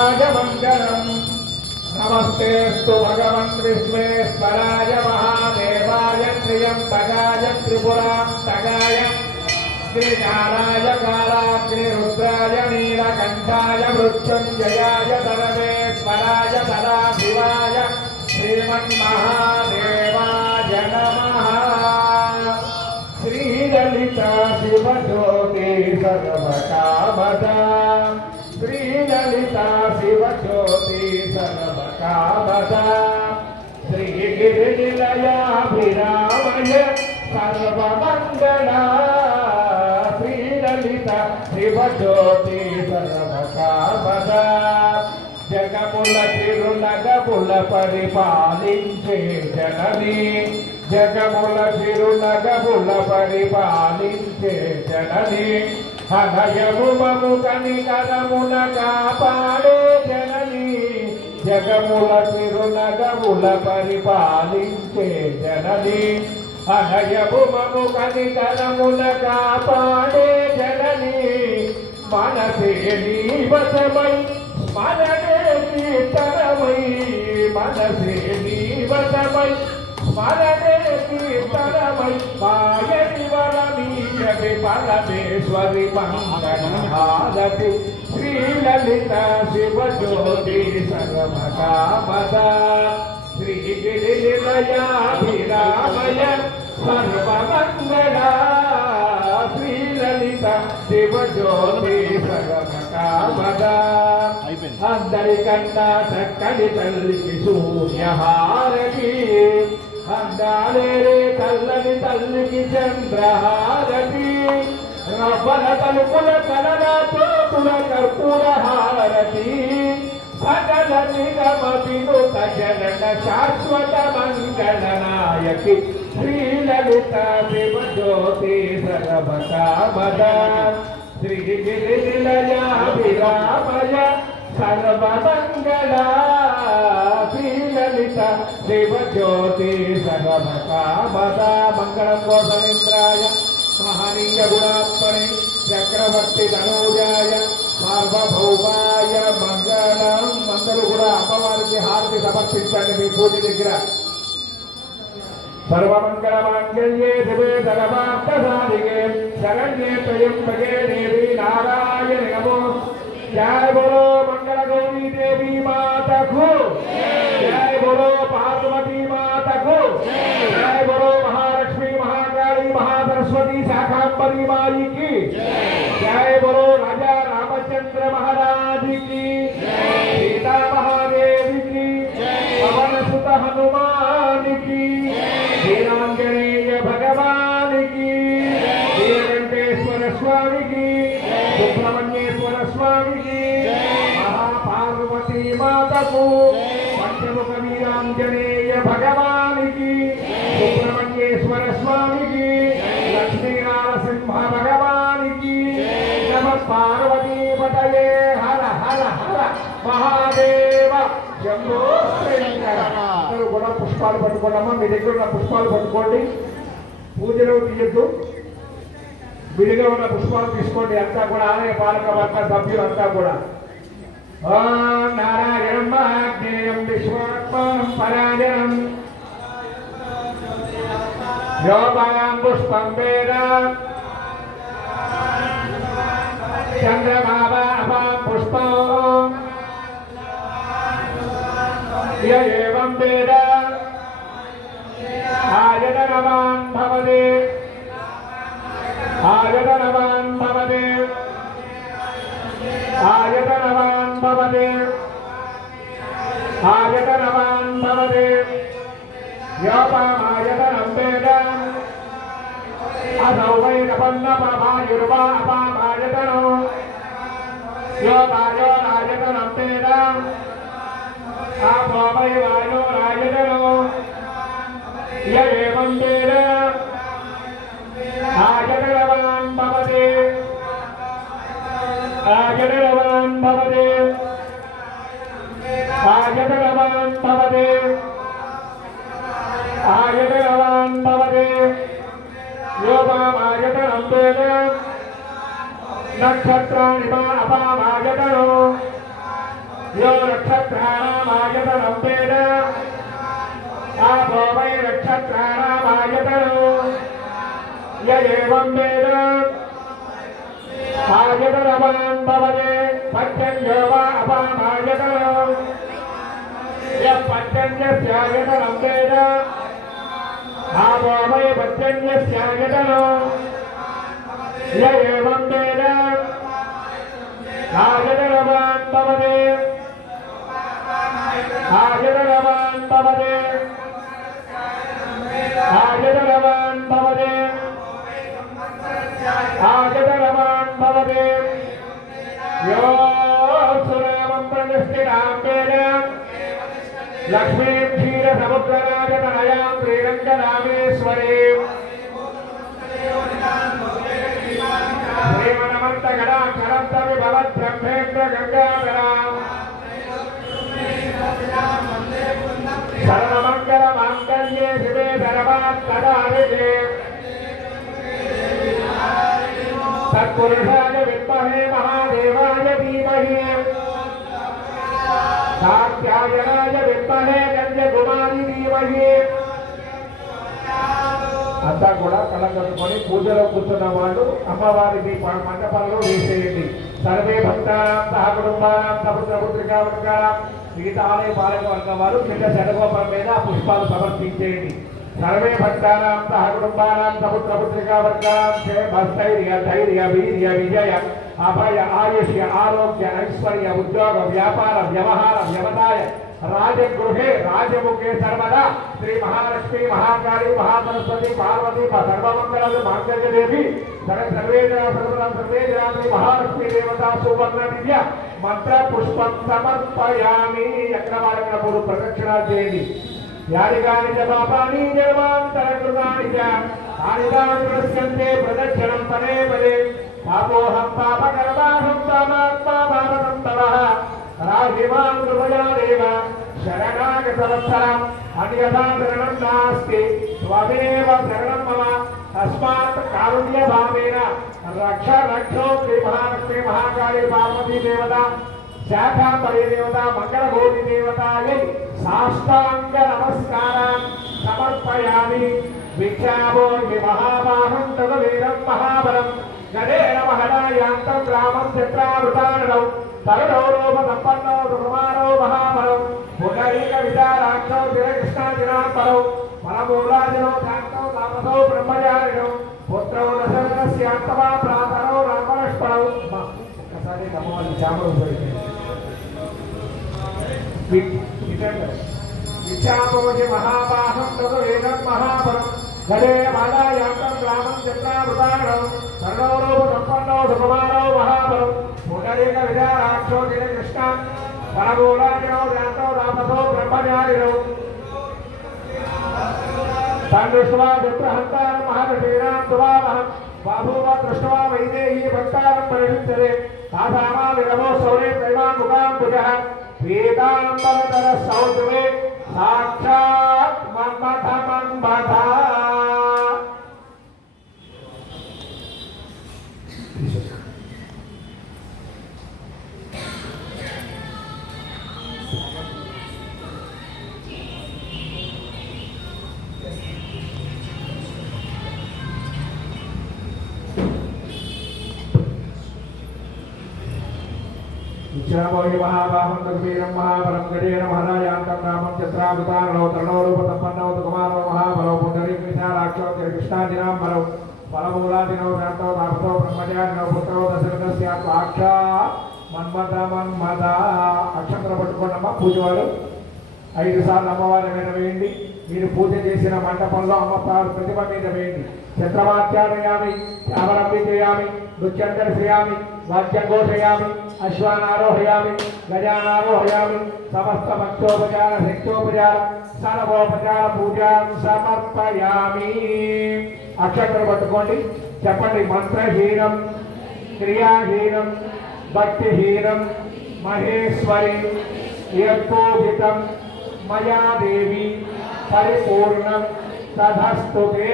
राजमंगलम नमस्तेस्तु भगवन् विश्वेश्वराय महादेवाय त्र्यंबकाय त्रिपुरांतकाय श्रीकालाय कालाग्निरुद्राय नीलकंठाय मृत्युंजयाय सर्वेश्वराय सदाशिवाय श्रीमन्महादेवाय नमः। श्रीललिता शिवज्योति सर्वकामदा श्रीललिता शिवज्योति सर्वकामदा श्रीगिरिनिलयाभिरामय सर्वमङ्गला श्रीललिता शिवज्योति सर्वकामदा जगमुल चिरुनगमुल परिपालिंचे जननी जगमुल चिरुनगमुल परिपालिंचे जननी हनयము మము కనికరమున కాపాడే జనని జగముల చిరునగముల పరిపాలించే జనని హనయము మము కనికరమున కాపాడే జనని మనసే నీ వశమై స్మరణే కీర్తనమై మనసే నీ వశమై స్మరణే కీర్తనమై మాయని వరమీయవి పరమేశ్వరి మంగళహారతి శ్రీలలిత శివజ్యోతి సర్వకామదా శ్రీగిరినిలయాభిరామయ సర్వమంగళా శ్రీలలిత శివజ్యోతి సర్వకామదా అందరికన్నా చక్కని తల్లికి సూర్యహారతి అందాలే తల్లని తల్లికి చంద్రహారతి రవ్వల తలుపుల కలల చోటుల కర్పూర హారతి సకల నిగమ వినుత జనన శాశ్వత మంగళ నాయకి శ్రీలలిత శివజ్యోతి సర్వకామదా శ్రీగిరినిలయాభిరామయ సర్వమంగళా శ్రీలలిత శివజ్యోతి సర్వకామదా మంగళం గోసమింద్రాయ మహనీయ గుణాత్మనే చక్రవర్తి తనూజాయ సార్వభౌమాయ మంగళం. అందరూ కూడా అమ్మవారికి హారతి సమర్పించండి మీ పూజ దగ్గర. सर्वमंगलमांगल्ये शिवे सर्वार्थसाधिके शरण्ये त्र्यंबके देवी नारायण नमोस्तुते। जय बोलो मंगल गौरी देवी माता को जय बोलो पार्वती माता को जय बोलो महालक्ष्मी महाकाली महासरस्वती शाकांबरी माई की जय बोलो राजा रामचंद्र महाराज की सीता महादेवी की पवन सुत हनुमान की वीरांजनेय भगवान की वीरकंठेश्वर स्वामी की सुब्रह्मण्येश्वर स्वामी की महापार्वती माता को पंचमुख वीरांजनेय भगवान की सुब्रह्मण्येश्वर स्वामी की लक्ष्मी नारसिंह भगवान की नमः पार्वती पतये हर हर हर महादेव शंभो शंकर. కూడా పుష్పాలు పట్టుకోండమ్మా. మీ దగ్గర ఉన్న పుష్పాలు పట్టుకోండి. పూజలో తీయద్దు. విడిగా ఉన్న పుష్పాలు తీసుకోండి. అంతా కూడా ఆలయ పాలక వర్గ సభ్యులు అంతా కూడా నారాయణం మహాజ్ఞేయం విశ్వాత్మానం పరాజనం యోగాం పుష్పం వేద చంద్రమావా పుష్పం एवं वेद आयतनवान् भवते आयतनवान् भवते आयतनवान् भवते आयतनवान् भवते योपामायतनं वेद असौ वैरपन्नपमायुर्वा अपामायतनो योपायोरायतनं वेद आपो वै वायोरायतनो य एवं वेद आयतनवान् भवते आयतनवान् भवते आयतनवान् भवते आयतनवान् भवते योपामायतनं वेद नक्षत्राणि अपामायतनो यो नक्षत्राणामायतनं वेद आपो वै नक्षत्राणामायतनो य एवं वेद आयतनवान् भवते पञ्चन्यो वा अपामायतनो यः पञ्चन्यस्यायतनं वेद आपो वै पञ्चन्यस्यायतनो य एवं वेद आयतनवान् भवते आयतनवान् भवते आयतनवान् भवते आयतनवान् भवते यो सुनामं प्रतिष्ठितां वेद लक्ष्मीं क्षीरसमुद्रराजतनयां श्रीरङ्गरामेश्वरीम् श्रीमनमन्तगणाक्षरन्तविभवद्ब्रह्मेन्द्र गङ्गाधराम् सर्वमङ्गलमाङ्गल्ये शिवे सर्वात्तदारिणे तत्पुरुषाय विद्महे महादेवाय धीमहि कात्यायनाय विद्महे कन्याकुमारी धीमहि అంతా కూడా కళ్ళ కట్టుకొని పూజలో కూర్చున్న వాళ్ళు అమ్మవారిని మండపాలలో వేసేయండి. సర్వే భక్తానాం సహ కుటుంబానాం సపుత్రపుత్రికా వర్గానాం మిగతా ఆలయ పాలక వర్గం వారు కింద శటగోపం మీద పుష్పాలు సమర్పించేయండి. సర్వే భక్తానాం సహ కుటుంబానాం సపుత్రపుత్రికా వర్గానాం ధైర్య ధైర్య వీర్య విజయ అభయ ఆయుష్య ఆరోగ్య ఐశ్వర్య ఉద్యోగ వ్యాపార వ్యవహార వ్యవసాయ राजगृहे राजमुखे सर्वदा श्री महालक्ष्मी महाकाली महासरस्वती पार्वती सर्वमंगल मांगल्य देवी सर्वे श्री महालक्ष्मी देवता सुवर्ण दिव्य मंत्र पुष्पं समर्पयामि चक्रवाळपूर्व प्रदक्षिणा चेयंడి यारिकानि च पापानि जन्मान्तरकृतानि च तानि दृश्यन्ते प्रदक्षिणं पदे पदे पापोऽहं पापकर्माहं पापात्मा पापसन्तवः राजिमां कृपया देव शरणागतवत्सरम् अन्यथा शरणं नास्ति त्वमेव शरणं मम तस्मात् कारुण्यभावेन रक्ष रक्षो श्री महालक्ष्मी महाकाली पार्वती देवता शाखांबरी देवता मंगलगौरी देवतायै साष्टांग नमस्कारान् समर्पयामि भिक्षावो हि महाबाहुं तदवीरं महाबलं गदेन महदायान्तं ग्रामं चित्रावृतारणौ तरुणौरोपसम्पन्नौ सुकुमारौ महाबलौ पुण्डरीकविचाराक्षौ श्रीकृष्णाजिनाम्बरौ फलमूलाजिनौ शान्तौ तापसौ ब्रह्मचारिणौ पुत्रौ दशरथस्यान्तमा प्रातरौ रामलक्ष्मणौ ఒక్కసారి అమ్మవారి శ్యామలు విచాపోజి మహాబాహం తదవేదం మహాబలం గడే మాదాయాంతం గ్రామం చిత్రావృతారణం సర్వరూప సంపన్నో సుకుమారో మహాబలం పుండరీక విచారాక్షో శ్రీకృష్ణ ఫలమూలాజినౌ శాంతౌ రామసో బ్రహ్మచారిణౌ తన్నుష్వా చిత్రహంతారం మహర్షీణాం దువావహం బాభూవ దృష్ట్వా వైదేహీ భక్తారం పరిషించదే తాసామా విరమో సౌరే ప్రేమాముఖాంబుజః పీతాంబరధర సౌజమే సాక్షాత్ మన్మథమన్మథ. విచాపోజి మహాబాహం తద్వీరం మహాబలం గజేన మహదాయాంతం రామం చిత్రావృతారణౌ తరుణోరూపసంపన్నౌ సుకుమారో మహాబలౌ పుండరీక విశాలాక్షో కృష్ణాజినాంబరౌ ఫలమూలాదినౌ శాంతౌ తాపసౌ బ్రహ్మచారిణౌ పుత్రౌ దశరథస్యాత్ సాక్షాత్ మన్మథ మన్మథ. అక్షంతలు పట్టుకోండమ్మా పూజ వారు 5 సార్లు అమ్మవారి మీద వేయండి. మీరు పూజ చేసిన మండపంలో అమ్మవారి ప్రతిమ మీద వేయండి. చంద్రమాధ్యాయామి అవలంబించయామి నృత్యం దర్శయామి వాద్యం ఘోషయామి అశ్వానారోహయామి గజానారోహయామి సమస్త భక్తోపచార శక్తోపచార సర్వోపచార పూజాం సమర్పయామి. అక్షంతలు పట్టుకోండి, చెప్పండి. మంత్రహీనం క్రియాహీనం భక్తిహీనం మహేశ్వరి యత్పూజితం మయా దేవి పరిపూర్ణం తథస్తుతే.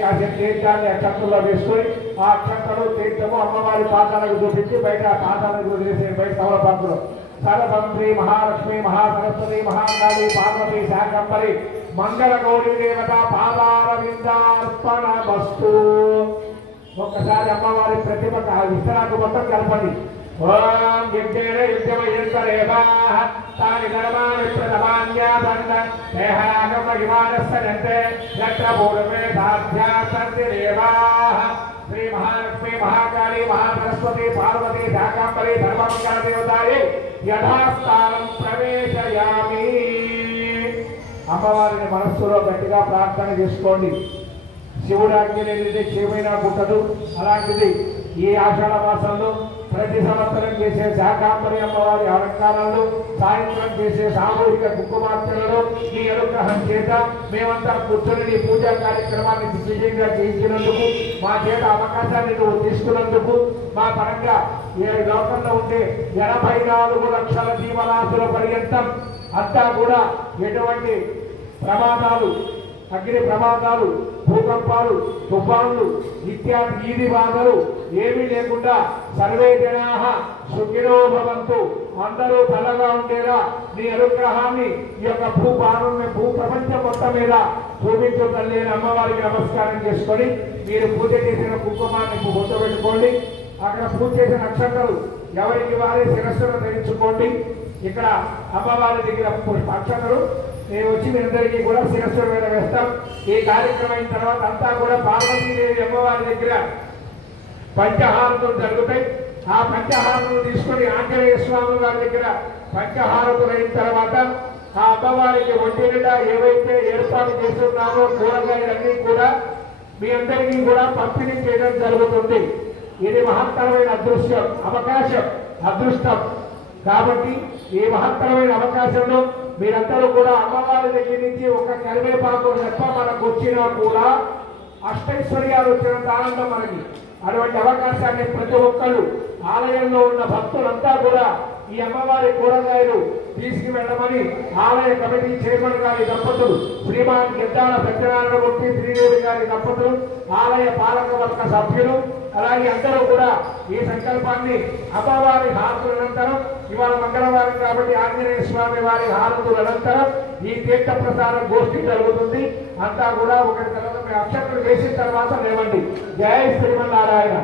కాసిన తీర్థాన్ని అక్షంతల్లో వేసుకొని ఆ అక్షంతలు తీర్థము అమ్మవారి పాదాలకు చూపించి బయట ఆ పాదాలకు వదిలేసే బయట తమలపాకులో సర్వం శ్రీ మహాలక్ష్మి మహాసరస్వతి మహాకాళి పార్వతి శాకంబరి మంగళ గౌరీ దేవత పాదారవిందార్పణమస్తు. ఒక్కసారి అమ్మవారి ప్రతిమ విస్తరాకు మొత్తం కలపండి. ఓం యజ్ఞేన యుజ్యమయంతరేవాః తాని ధర్మాని ప్రథమాన్యాదన్న దేహాగమ హిమానస్సనంతే యత్ర పూర్వే సాధ్యాసంతి దేవాః. శ్రీ మహాలక్ష్మి మహాకాళి మహాసరస్వతి పార్వతి శాకంబరి ధర్మమంగళ దేవతాయే యథాస్థానం ప్రవేశయామి. అమ్మవారిని మనస్సులో గట్టిగా ప్రార్థన చేసుకోండి. శివుడు ఆజ్ఞ లేనిది చేయమైనా పుట్టదు. అలాంటిది ఈ ఆషాఢ మాసంలో ప్రతి సంవత్సరం చేసే శాకాంబరి అమ్మవారి అలంకారాలు, సాయంత్రం చేసే సామూహిక కుంకుమార్చనలు ఈ అనుగ్రహం చేత మేమంతా కూర్చొని పూజా కార్యక్రమాన్ని దిగ్విజయంగా చేయించినందుకు, మా చేత అవకాశాన్ని నువ్వు తీసుకున్నందుకు, మా పరంగా ఏ లోకంలో ఉండే 84 లక్షల జీవరాశుల పర్యంతం అంతా కూడా ఎటువంటి ప్రమాదాలు, అగ్ని ప్రమాదాలు, భూకంపాలు, తుఫాన్లు ఇత్యాది ఈది బాధలు ఏమీ లేకుండా సర్వే జనాః సుఖినో భవంతు, అందరూ చల్లగా ఉండేలా నీ అనుగ్రహాన్ని ఈ యొక్క భూ ప్రపంచం మొత్తం మీద చూపించు తల్లి అని అమ్మవారికి నమస్కారం చేసుకొని మీరు పూజ చేసిన కుంకుమాన్ని బొట్టు పెట్టుకోండి. అక్కడ పూజ చేసిన అక్షంతలు ఎవరికి వారే శిరస్సును ధరించుకోండి. ఇక్కడ అమ్మవారి దగ్గర అక్షంతలు నేను వచ్చి మీ అందరికీ కూడా శిరస్సుల మీద వేస్తాం. ఈ కార్యక్రమం అయిన తర్వాత అంతా కూడా పార్వతీదేవి అమ్మవారి దగ్గర పంచహారతులు జరుగుతాయి. ఆ పంచహారతులు తీసుకొని ఆంజనేయ స్వామి వారి దగ్గర పంచహారతులు అయిన తర్వాత ఆ అమ్మవారికి ఒంటి నిండా ఏవైతే ఏర్పాటు చేస్తున్నారో కూరగాయలన్నీ కూడా మీ అందరికీ కూడా పంపిణీ చేయడం జరుగుతుంది. ఇది మహత్తరమైన అదృష్టం, అవకాశం, అదృష్టం. కాబట్టి ఈ మహత్తరమైన అవకాశంలో మీరందరూ కూడా అమ్మవారి దగ్గర నుంచి ఒక కరివేపాకు తప్ప మనకు వచ్చినా కూడా అష్టైశ్వర్యాలు వచ్చినంత ఆనందం మనకి. అటువంటి అవకాశాన్ని ప్రతి ఒక్కళ్ళు ఆలయంలో ఉన్న భక్తులంతా కూడా ఈ అమ్మవారి కూరగాయలు తీసుకువెళ్ళమని ఆలయ కమిటీ చైర్మన్ గారి దంపతులు శ్రీమాన్ గిద్దాల సత్యనారాయణమూర్తి శ్రీదేవి గారి దంపతులు, ఆలయ పాలకవర్గ సభ్యులు, అలాగే అందరూ కూడా ఈ సంకల్పాన్ని అమ్మవారి హారతుల అనంతరం, ఇవాళ మంగళవారం కాబట్టి ఆంజనేయ స్వామి వారి హారతుల అనంతరం ఈ తీర్థ ప్రసారం గోష్ఠి జరుగుతుంది. అంతా కూడా ఒకరి తర్వాత అక్షంతలు వేసిన తర్వాత లేవండి. జై శ్రీమన్నారాయణ.